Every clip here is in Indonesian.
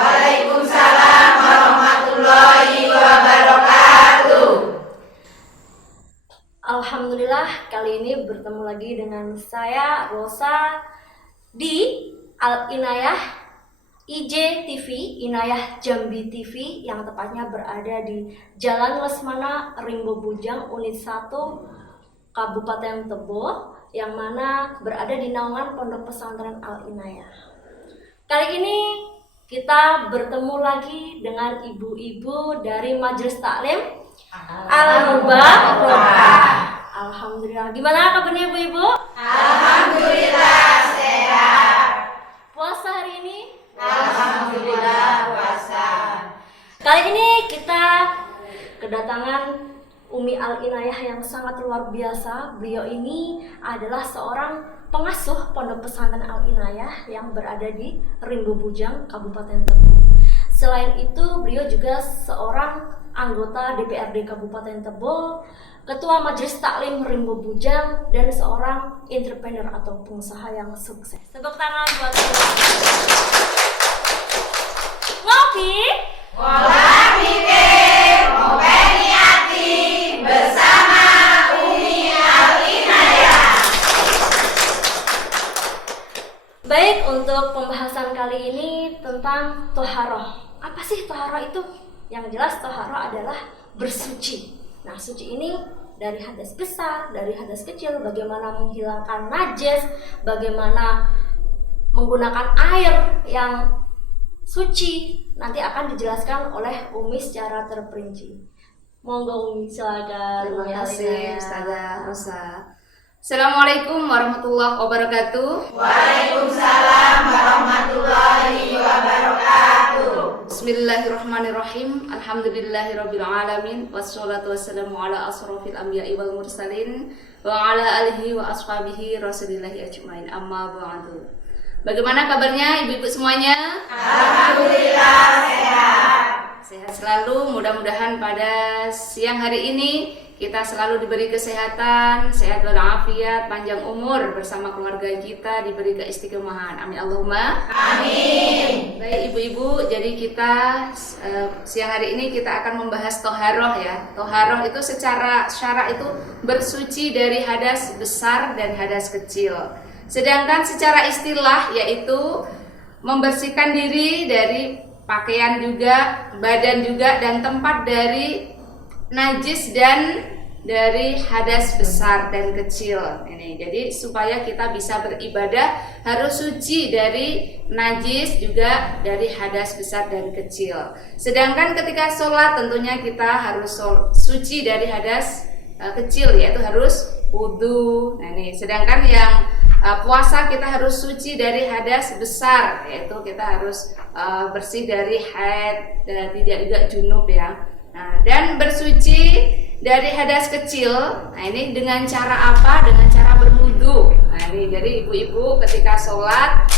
Waalaikumsalam warahmatullahi wabarakatuh. Alhamdulillah, kali ini bertemu lagi dengan saya Rosa di Al-Inayah IJ TV, Inayah Jambi TV, yang tepatnya berada di Jalan Lesmana, Rimbo Bujang, Unit 1, Kabupaten Tebo, yang mana berada di naungan Pondok Pesantren Al-Inayah. Kali ini kita bertemu lagi dengan ibu-ibu dari Majelis Taklim Al-Mubarakah. Alhamdulillah. Gimana kabarnya ibu-ibu? Alhamdulillah sehat. Puasa hari ini? Alhamdulillah puasa. Kali ini kita kedatangan Umi Al-Inayah yang sangat luar biasa. Beliau ini adalah seorang pengasuh Pondok Pesantren Al-Inayah yang berada di Rimbo Bujang, Kabupaten Tebo. Selain itu, beliau juga seorang anggota DPRD Kabupaten Tebo, Ketua Majelis Taklim Rimbo Bujang, dan seorang entrepreneur atau pengusaha yang sukses. Tepuk tangan buat beliau. Ngopi? Ngolah mikir, ngopeni hati bersama Umi Al-Inayah. Baik, untuk pembahasan kali ini tentang toharoh. Apa sih toharoh itu? Yang jelas toharoh adalah bersuci. Nah, suci ini dari hadas besar, dari hadas kecil, bagaimana menghilangkan najis, bagaimana menggunakan air yang suci, nanti akan dijelaskan oleh Umi secara terperinci. Monggo Umi, silakan. Terima kasih Ustazah Rosa. Assalamualaikum warahmatullahi wabarakatuh. Waalaikumsalam warahmatullahi wabarakatuh. Bismillahirrahmanirrahim. Alhamdulillahirabbil alamin. Wassalatu wassalamu ala asrofil anbiya'i wal mursalin wa ala alihi wa ashabihi rasulillahi ajmain. Amma ba'du. Bagaimana kabarnya ibu-ibu semuanya? Alhamdulillah sehat. Sehat selalu. Mudah-mudahan pada siang hari ini kita selalu diberi kesehatan, sehat walafiat, panjang umur bersama keluarga kita, diberi keistiqomahan. Amin Allahumma. Amin. Baik ibu-ibu, jadi kita siang hari ini kita akan membahas toharoh ya. Toharoh itu secara syara itu bersuci dari hadas besar dan hadas kecil. Sedangkan secara istilah yaitu membersihkan diri dari pakaian juga, badan juga, dan tempat dari najis dan dari hadas besar dan kecil ini. Jadi supaya kita bisa beribadah harus suci dari najis juga dari hadas besar dan kecil. Sedangkan ketika sholat tentunya kita harus suci dari hadas kecil, yaitu harus wudu. Nah ini. Sedangkan yang puasa kita harus suci dari hadas besar, yaitu kita harus bersih dari haid dan tidak juga junub ya. Nah, dan bersuci dari hadas kecil, nah ini dengan cara apa? Dengan cara berwudu. Nah ini, jadi ibu-ibu ketika sholat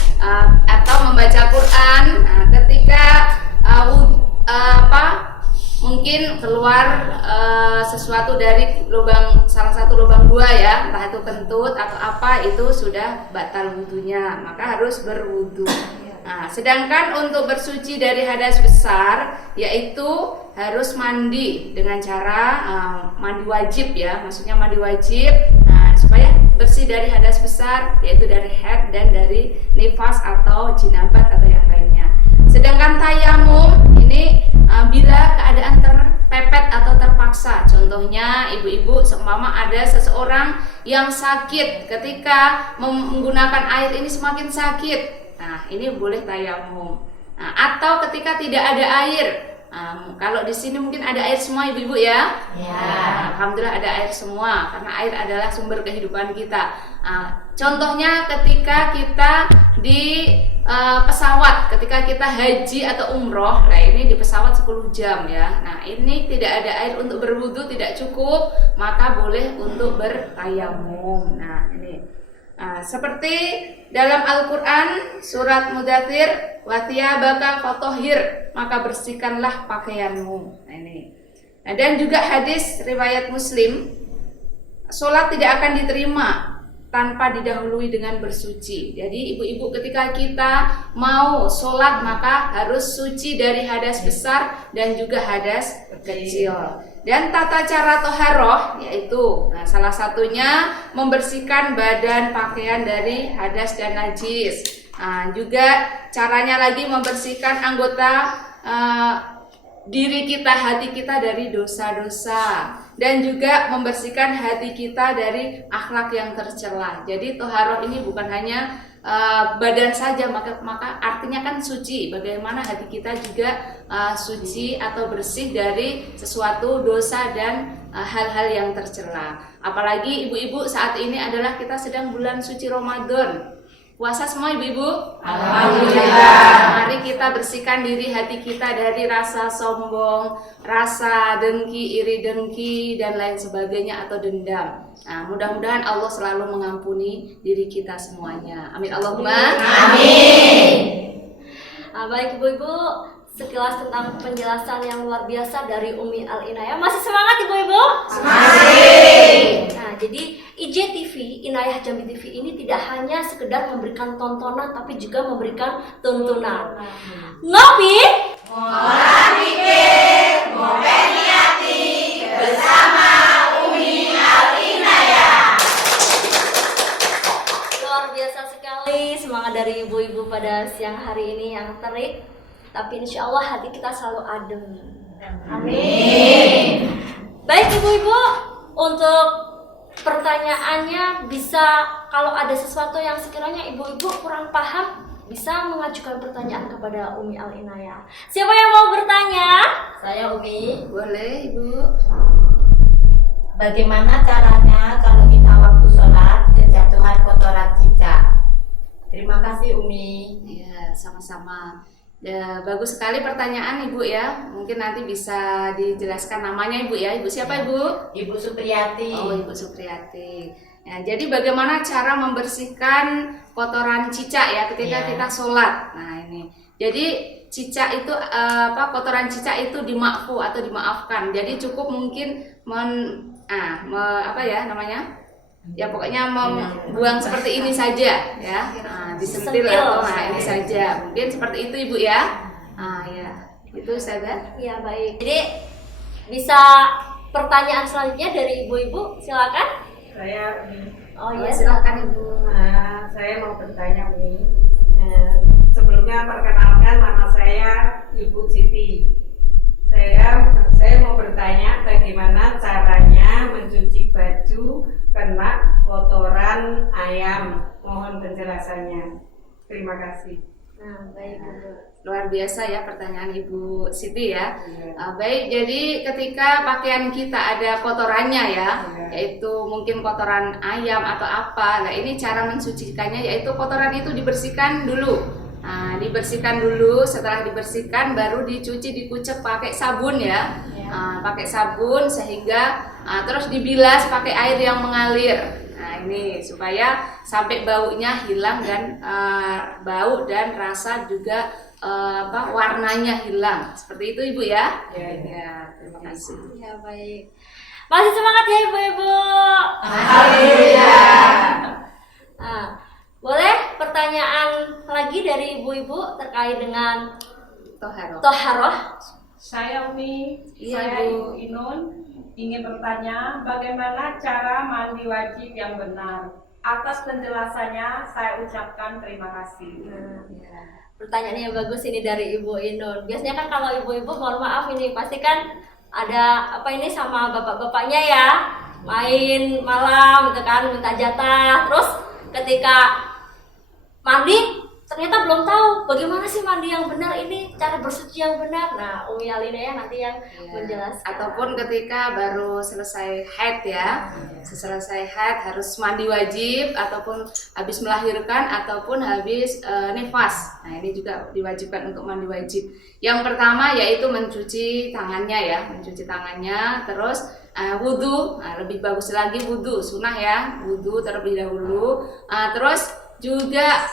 atau membaca Quran, ketika mungkin keluar sesuatu dari salah satu lubang dua ya, entah itu kentut atau apa, itu sudah batal wudunya, maka harus berwudu. Nah, sedangkan untuk bersuci dari hadas besar yaitu harus mandi dengan cara mandi wajib ya, maksudnya mandi wajib. Nah, supaya bersih dari hadas besar yaitu dari haid dan dari nifas atau jinabat atau yang lainnya. Sedangkan tayamum ini bila keadaan terpepet atau terpaksa. Contohnya ibu-ibu seumpama ada seseorang yang sakit, ketika menggunakan air ini semakin sakit. Nah, ini boleh tayamum. Nah, atau ketika tidak ada air. Kalau di sini mungkin ada air semua ibu-ibu ya. Ya. Alhamdulillah ada air semua, karena air adalah sumber kehidupan kita. Contohnya ketika kita di pesawat, ketika kita haji atau umroh, nah ini di pesawat 10 jam ya. Nah ini tidak ada air untuk berwudu, tidak cukup, maka boleh untuk bertayamum. Nah ini. Seperti dalam Al-Quran surat Mudathir, wathiyabaka fatahhir, maka bersihkanlah pakaianmu. Nah, ini. Dan juga hadis riwayat Muslim, sholat tidak akan diterima tanpa didahului dengan bersuci. Jadi ibu-ibu ketika kita mau sholat maka harus suci dari hadas besar dan juga hadas kecil. Dan tata cara toharoh yaitu salah satunya membersihkan badan pakaian dari hadas dan najis. Juga caranya lagi membersihkan anggota diri kita, hati kita dari dosa-dosa, dan juga membersihkan hati kita dari akhlak yang tercela. Jadi toharoh ini bukan hanya badan saja, maka artinya kan suci. Bagaimana hati kita juga suci atau bersih dari sesuatu dosa dan hal-hal yang tercela. Apalagi ibu-ibu saat ini adalah kita sedang bulan suci Ramadan. Puasa semua ibu-ibu? Alhamdulillah. Mari kita bersihkan diri hati kita dari rasa sombong, rasa dengki, iri dengki, dan lain sebagainya atau dendam. Nah, mudah-mudahan Allah selalu mengampuni diri kita semuanya. Amin Allahumma. Amin. Baik ibu-ibu, sekilas tentang penjelasan yang luar biasa dari Umi Al-Inayah. Masih semangat ibu-ibu? Masih. Nah, jadi IJTV, Inayah Jambi TV ini tidak hanya sekedar memberikan tontonan, tapi juga memberikan tuntunan. Ngopi, Ngolah pikir, ngopeni hati bersama Umi Al-Inayah. luar biasa sekali semangat dari ibu-ibu pada siang hari ini yang terik. Tapi insya Allah hati kita selalu adem. Amin. Baik ibu-ibu, untuk pertanyaannya bisa, kalau ada sesuatu yang sekiranya ibu-ibu kurang paham, bisa mengajukan pertanyaan kepada Umi Al-Inayah. Siapa yang mau bertanya? Saya Umi. Boleh ibu. Bagaimana caranya kalau kita waktu sholat kejatuhan kotoran cicak? Terima kasih Umi. Ya, sama-sama. Ya, bagus sekali pertanyaan ibu ya. Mungkin nanti bisa dijelaskan namanya ibu ya. Ibu siapa ibu? Ibu Supriyati. Oh, Ibu Supriyati. Ya, jadi bagaimana cara membersihkan kotoran cicak ya ketika Ya. kita sholat? Nah ini. Jadi cicak itu kotoran cicak itu dimakfu atau dimaafkan. Jadi cukup mungkin ya pokoknya membuang seperti ini saja ya. Disentil atau ini saja. Mungkin seperti itu ibu ya. Ya itu Ustazah. Ya baik. Jadi bisa pertanyaan selanjutnya dari ibu-ibu, silakan. Saya Oh Ya, iya. silakan ibu. saya mau bertanya Umi. Sebelumnya perkenalkan nama saya Ibu Siti. Saya mau bertanya bagaimana caranya mencuci baju kena kotoran ayam. Mohon penjelasannya. Terima kasih. Nah, baik ibu. Luar biasa ya pertanyaan Ibu Siti ya. Baik, jadi ketika pakaian kita ada kotorannya ya, yaitu mungkin kotoran ayam atau apa. Nah, ini cara mensucikannya yaitu kotoran itu dibersihkan dulu. Dibersihkan dulu, setelah dibersihkan baru dicuci, dikucek pakai sabun ya. Pakai sabun sehingga terus dibilas pakai air yang mengalir. Nah, ini supaya sampai baunya hilang dan bau dan rasa juga warnanya hilang. Seperti itu Ibu ya. Ya, terima kasih. Ya baik. Masih semangat ya ibu-ibu. Alhamdulillah. Nah, boleh pertanyaan lagi dari ibu-ibu terkait dengan Toharoh. toharoh? Saya Umi, Iya, saya Bu. Ibu Inun ingin bertanya bagaimana cara mandi wajib yang benar. Atas penjelasannya saya ucapkan terima kasih. Pertanyaannya yang bagus ini dari Ibu Inun. Biasanya kan kalau ibu-ibu, mohon maaf ini pasti kan ada apa ini sama bapak-bapaknya ya, main malam gitu kan, minta jatah. Terus ketika mandi ternyata belum tahu bagaimana sih mandi yang benar ini, cara bersuci yang benar. Nah, Umi Al-Inayah nanti yang menjelaskan. Ataupun ketika baru selesai haid ya, selesai haid harus mandi wajib, ataupun habis melahirkan, ataupun habis nifas. Nah, ini juga diwajibkan untuk mandi wajib. Yang pertama yaitu mencuci tangannya ya, mencuci tangannya, terus wudhu. Nah, lebih bagus lagi wudhu, sunnah ya, wudhu terlebih dahulu. Terus juga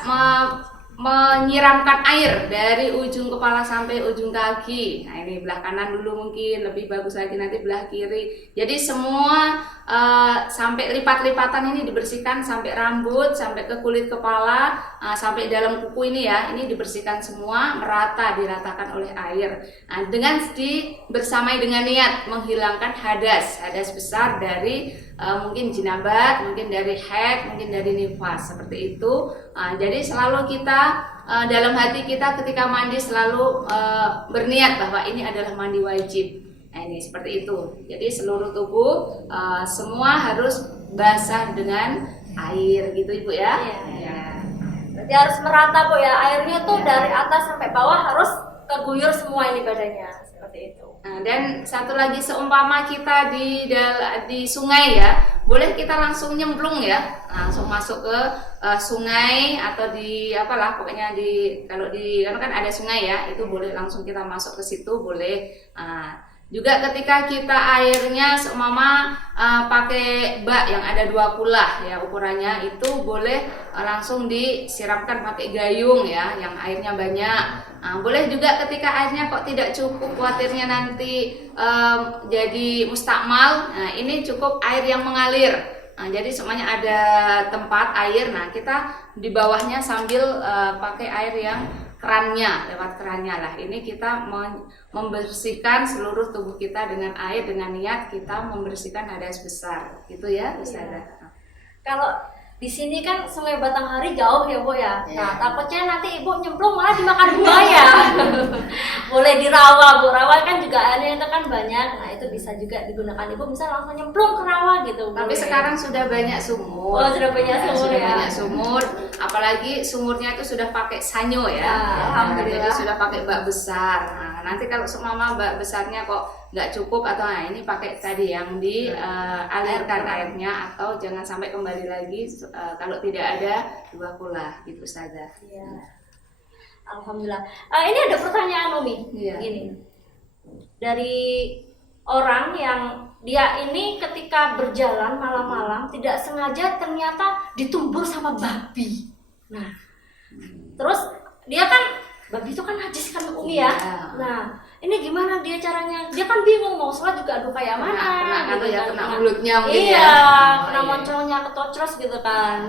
menyiramkan air dari ujung kepala sampai ujung kaki. Nah, ini belah kanan dulu, mungkin lebih bagus lagi nanti belah kiri. Jadi semua sampai lipat-lipatan ini dibersihkan, sampai rambut, sampai ke kulit kepala, sampai dalam kuku ini ya. Ini dibersihkan semua, merata, diratakan oleh air. Nah, dengan bersamai dengan niat menghilangkan hadas besar dari mungkin jinabat, mungkin dari haid, mungkin dari nifas, seperti itu. Jadi selalu kita dalam hati kita ketika mandi selalu berniat bahwa ini adalah mandi wajib. Nah, ini seperti itu. Jadi seluruh tubuh semua harus basah dengan air, gitu Ibu ya. Iya. Berarti harus merata Bu ya, airnya tuh dari atas sampai bawah harus keguyur semua ini badannya, seperti itu. Nah, dan satu lagi, seumpama kita di sungai ya, boleh kita langsung nyemplung ya, langsung masuk ke sungai atau di apalah, pokoknya kalau kan ada sungai ya, itu boleh langsung kita masuk ke situ, boleh. Juga ketika kita airnya seumpama pakai bak yang ada 2 kulah ya ukurannya, itu boleh langsung disiramkan pakai gayung ya yang airnya banyak. Boleh juga ketika airnya kok tidak cukup, khawatirnya nanti jadi mustakmal. Nah, ini cukup air yang mengalir. Jadi semuanya ada tempat air. Nah, kita di bawahnya sambil pakai air yang lewat kerannya lah. Ini kita membersihkan seluruh tubuh kita dengan air, dengan niat kita membersihkan hadas besar, gitu ya, Ustazah. Kalau di sini kan Sungai Batanghari jauh ya Bu ya. Nah, takutnya nanti Ibu nyemplung malah dimakan buaya. Boleh di rawa Bu. Rawa kan juga airnya itu kan banyak. Nah, itu bisa juga digunakan Ibu bisa langsung nyemplung ke rawa gitu. Tapi boleh. sekarang sudah banyak sumur. Oh, sudah banyak sumur Sudah ya. banyak sumur, apalagi sumurnya itu sudah pakai sanyo ya. Alhamdulillah. Jadi sudah pakai bak besar. Nah, nanti kalau seumpama bak besarnya kok nggak cukup atau ini pakai tadi yang dialirkan airnya, atau jangan sampai kembali lagi kalau tidak ada 2 kulah, gitu Ustazah. Iya. Alhamdulillah. Ini ada pertanyaan Umi. Iya. Gini. Dari orang yang dia ini ketika berjalan malam-malam tidak sengaja ternyata ditumbur sama babi. Nah, terus dia kan babi itu kan najis kan Umi ya. Iya. Nah, ini gimana dia caranya? Dia kan bingung mau sholat juga aduh kayak mana. Kena gitu ya, kan. kena mulutnya mungkin Iya, ya. kena Iya. moncongnya ketocros gitu kan.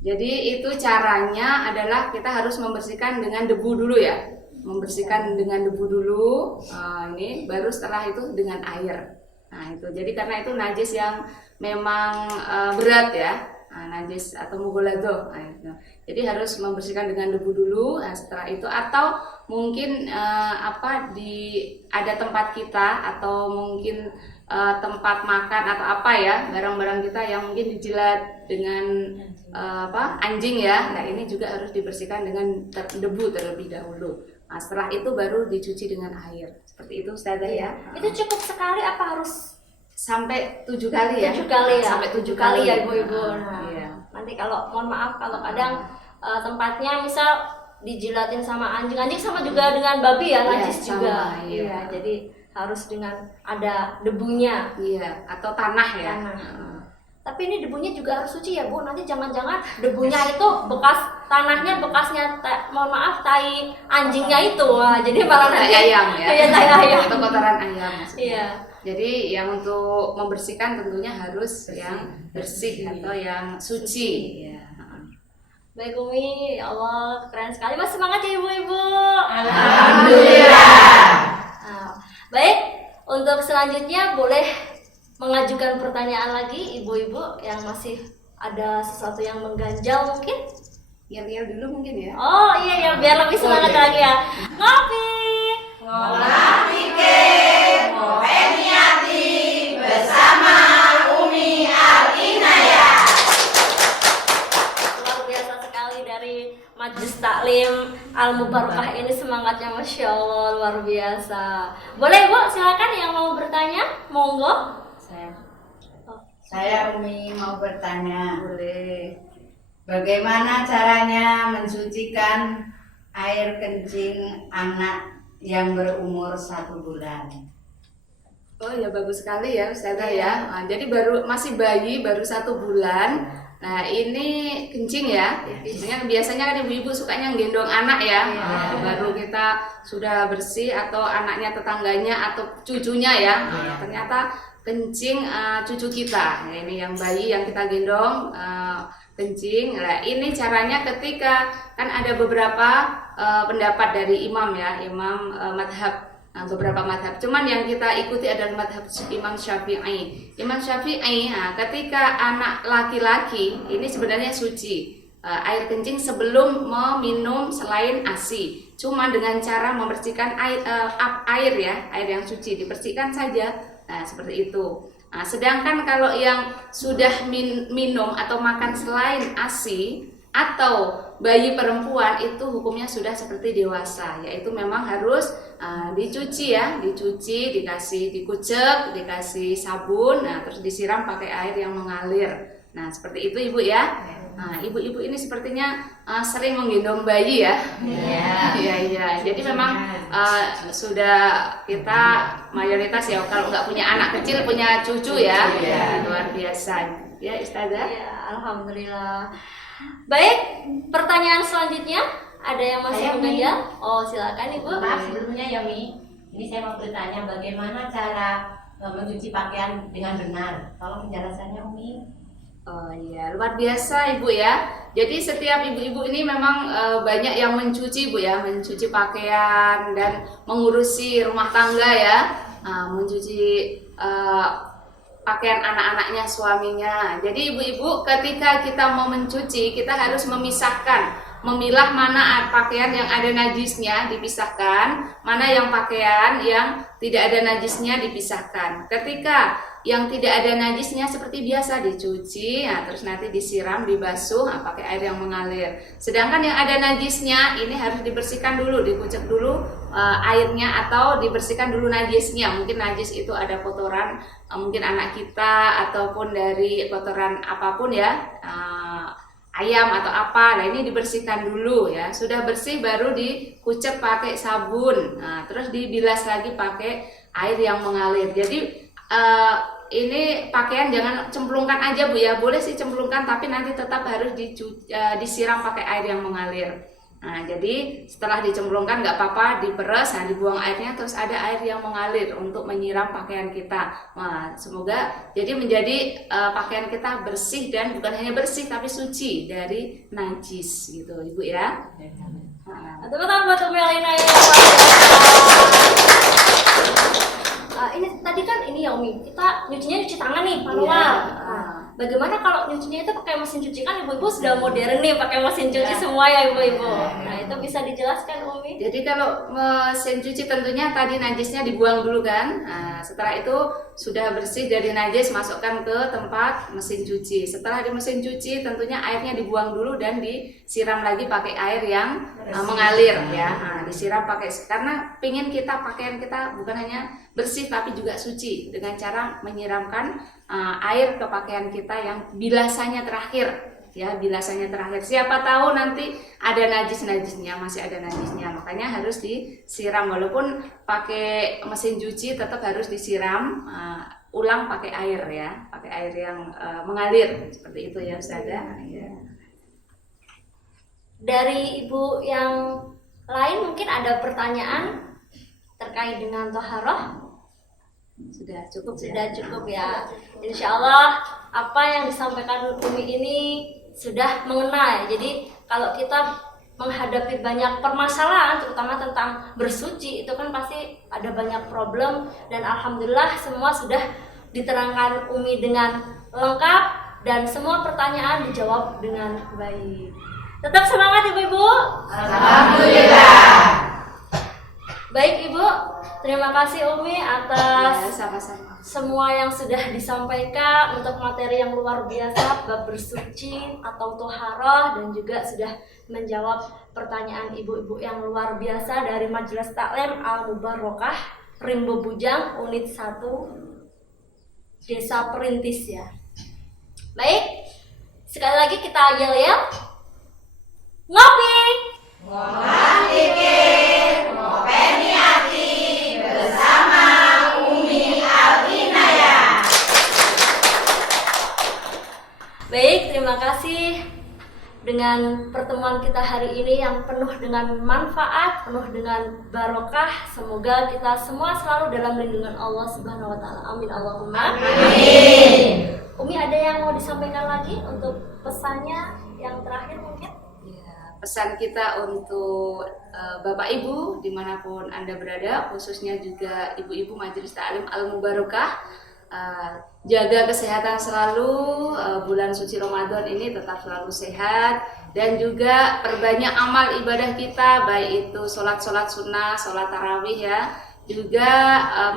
Jadi itu caranya adalah kita harus membersihkan dengan debu dulu ya. Membersihkan dengan debu dulu, ini baru setelah itu dengan air. Nah itu, jadi karena itu najis yang memang berat ya, najis atau mughaladzah. Nah, itu. Jadi harus membersihkan dengan debu dulu. Nah, setelah itu, atau mungkin ada tempat kita atau mungkin tempat makan atau apa ya, barang-barang kita yang mungkin dijilat dengan anjing ya. Nah ini juga harus dibersihkan dengan debu terlebih dahulu. Nah, setelah itu baru dicuci dengan air. Seperti itu Ustazah ya. Itu cukup sekali apa harus Sampai 7 kali ya. 7 kali ya? Sampai 7 kali kali ya Ibu-Ibu. Nah, iya. nanti kalau mohon maaf kalau kadang tempatnya misal dijilatin sama anjing sama juga dengan babi ya, najis Iya, juga. sama, iya. Iya, jadi harus dengan ada debunya. Iya, atau tanah ya. Tanah. Tapi ini debunya juga harus suci ya Bu. Nanti jangan-jangan debunya itu bekas tanahnya, bekasnya mohon maaf tai anjingnya itu. Wah, jadi malah Tai nanti ayam ya. Iya, tai ayam. Atau kotoran ayam maksudnya. Iya. Jadi yang untuk membersihkan tentunya harus yang bersih atau yang suci. Ya. Baik Umi, ya Allah keren sekali. Mas semangat ya Ibu-Ibu. Alhamdulillah. Nah, baik, untuk selanjutnya boleh mengajukan pertanyaan lagi Ibu-Ibu yang masih ada sesuatu yang mengganjal mungkin. Yel-yel dulu mungkin ya. Oh iya ya, biar lebih semangat lagi ya. Ngopi. Ngolah pikir, ngopen niati bersama Umi Al-Inayah. Luar biasa sekali dari Majelis Taklim Al-Mubarakah ini, semangatnya Masya Allah luar biasa. Boleh Bu, silakan yang mau bertanya, monggo. Saya Umi mau bertanya, Boleh. bagaimana caranya mensucikan air kencing anak yang berumur 1 bulan? Oh ya, bagus sekali ya Ustazah ya. Nah, jadi masih bayi, baru 1 bulan. Nah ini kencing ya. Biasanya kan ibu-ibu sukanya gendong anak ya. Baru kita sudah bersih atau anaknya tetangganya atau cucunya ya. Ternyata kencing cucu kita. Nah, ini yang bayi yang kita gendong kencing. Nah, ini caranya ketika kan ada beberapa pendapat dari imam ya, imam madhab. Nah, beberapa madhab, cuman yang kita ikuti adalah madhab Imam Syafi'i. Imam Syafi'i, ketika anak laki-laki ini sebenarnya suci air kencing sebelum meminum selain ASI. Cuman dengan cara membersihkan air ya, air yang suci dibersihkan saja. Nah, seperti itu. Nah, sedangkan kalau yang sudah minum atau makan selain ASI atau bayi perempuan itu hukumnya sudah seperti dewasa, yaitu memang harus dicuci ya, dicuci, dikucek, dikasih sabun, nah terus disiram pakai air yang mengalir. Nah seperti itu ibu ya. Nah ibu-ibu ini sepertinya sering menggendong bayi ya. Iya. Jadi memang sudah kita mayoritas ya kalau nggak punya anak kecil punya cucu ya. Luar biasa ya Ustazah. Ya, alhamdulillah. Baik, pertanyaan selanjutnya ada yang masih mengganjal? Oh, silakan Ibu. Maaf sebelumnya ya Mi, ini saya mau bertanya bagaimana cara mencuci pakaian dengan benar. Tolong penjelasannya Umi. Oh iya, luar biasa Ibu ya. Jadi setiap ibu-ibu ini memang banyak yang mencuci Bu ya, mencuci pakaian dan mengurusi rumah tangga ya, mencuci pakaian anak-anaknya, suaminya. Jadi ibu-ibu ketika kita mau mencuci, kita harus memisahkan, memilah mana pakaian yang ada najisnya dipisahkan, mana yang pakaian yang tidak ada najisnya dipisahkan. Ketika yang tidak ada najisnya seperti biasa dicuci, nah, terus nanti disiram, dibasuh pakai air yang mengalir. Sedangkan yang ada najisnya ini harus dibersihkan dulu, dikucek dulu airnya atau dibersihkan dulu najisnya. Mungkin najis itu ada kotoran, mungkin anak kita ataupun dari kotoran apapun ya, ayam atau apa. Nah ini dibersihkan dulu ya. Sudah bersih baru dikucek pakai sabun. Nah, terus dibilas lagi pakai air yang mengalir. Jadi ini pakaian jangan cemplungkan aja Bu ya. Boleh sih cemplungkan tapi nanti tetap harus disiram pakai air yang mengalir. Nah, jadi setelah dicemplungkan nggak apa-apa, diperes, nah dibuang airnya, terus ada air yang mengalir untuk menyiram pakaian kita. Nah, semoga jadi menjadi pakaian kita bersih dan bukan hanya bersih tapi suci dari najis gitu Ibu ya. Teman-teman buat Umi Alina ya. Ini tadi kan ini ya Umi, kita nyucinya cuci tangan nih manual. Bagaimana kalau nyucinya itu pakai mesin cuci? Kan ibu-ibu sudah modern nih pakai mesin cuci semua ya ibu-ibu. Nah itu bisa dijelaskan Umi? Jadi kalau mesin cuci tentunya tadi najisnya dibuang dulu kan. Nah, setelah itu sudah bersih dari najis masukkan ke tempat mesin cuci. Setelah di mesin cuci tentunya airnya dibuang dulu dan disiram lagi pakai air yang mengalir ya. Nah, disiram pakai karena pingin kita pakaian kita bukan hanya bersih tapi juga suci dengan cara menyiramkan air ke pakaian kita yang bilasannya terakhir ya, bilasannya terakhir. Siapa tahu nanti ada najisnya, masih ada najisnya, makanya harus disiram. Walaupun pakai mesin cuci tetap harus disiram ulang pakai air ya, pakai air yang mengalir seperti itu ya Ustazah. Ya. Dari ibu yang lain mungkin ada pertanyaan terkait dengan toharoh? Sudah cukup ya. Insya Allah apa yang disampaikan Umi ini sudah mengena. Jadi kalau kita menghadapi banyak permasalahan terutama tentang bersuci itu kan pasti ada banyak problem, dan alhamdulillah semua sudah diterangkan Umi dengan lengkap dan semua pertanyaan dijawab dengan baik. Tetap semangat Ibu-ibu. Alhamdulillah. Baik Ibu, terima kasih Umi atas sama-sama semua yang sudah disampaikan untuk materi yang luar biasa bab bersuci atau toharoh, dan juga sudah menjawab pertanyaan ibu-ibu yang luar biasa dari Majelis Taklim Al Mubarokah Rimbo Bujang Unit 1 Desa Perintis ya. Baik, sekali lagi kita yel-yel ngopi. Ngopeni hati bersama Umi Al Inayah. Baik, terima kasih. dengan pertemuan kita hari ini yang penuh dengan manfaat, penuh dengan barokah. Semoga kita semua selalu dalam lindungan Allah Subhanahu wa taala. Amin Allahumma. Amin. Umi, ada yang mau disampaikan lagi untuk pesannya yang terakhir mungkin? Ya, pesan kita untuk Bapak Ibu dimanapun Anda berada, khususnya juga ibu-ibu Majelis Ta'lim Al-Mubarakah, jaga kesehatan selalu, bulan suci Ramadan ini tetap selalu sehat, dan juga perbanyak amal ibadah kita, baik itu sholat sunnah, sholat tarawih ya, juga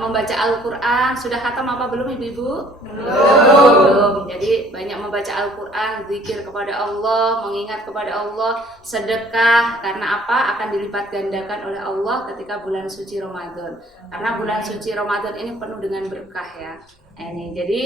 membaca Al-Quran. Sudah khatam apa belum ibu-ibu? Belum. Jadi banyak membaca Al-Quran, zikir kepada Allah, mengingat kepada Allah, sedekah. Karena apa? Akan dilipat gandakan oleh Allah ketika bulan suci Ramadan. Karena bulan suci Ramadan ini penuh dengan berkah ya. Ini jadi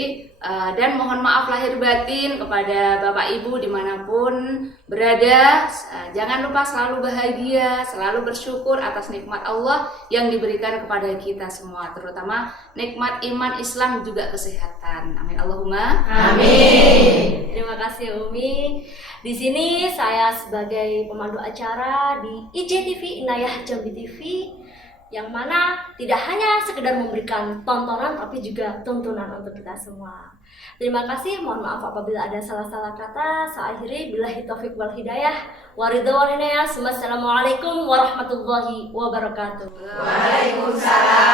dan mohon maaf lahir batin kepada Bapak Ibu dimanapun berada. Jangan lupa selalu bahagia, selalu bersyukur atas nikmat Allah yang diberikan kepada kita semua, terutama nikmat iman, Islam, juga kesehatan. Amin Allahumma. Amin. Terima kasih Umi. Di sini saya sebagai pemandu acara di IJTV, Inayah Jambi TV, yang mana tidak hanya sekedar memberikan tontonan tapi juga tuntunan untuk kita semua. Terima kasih, mohon maaf apabila ada salah-salah kata. Saya akhiri, billahi taufik wal hidayah, waridha wal inayah. Wassalamualaikum warahmatullahi wabarakatuh. Waalaikumsalam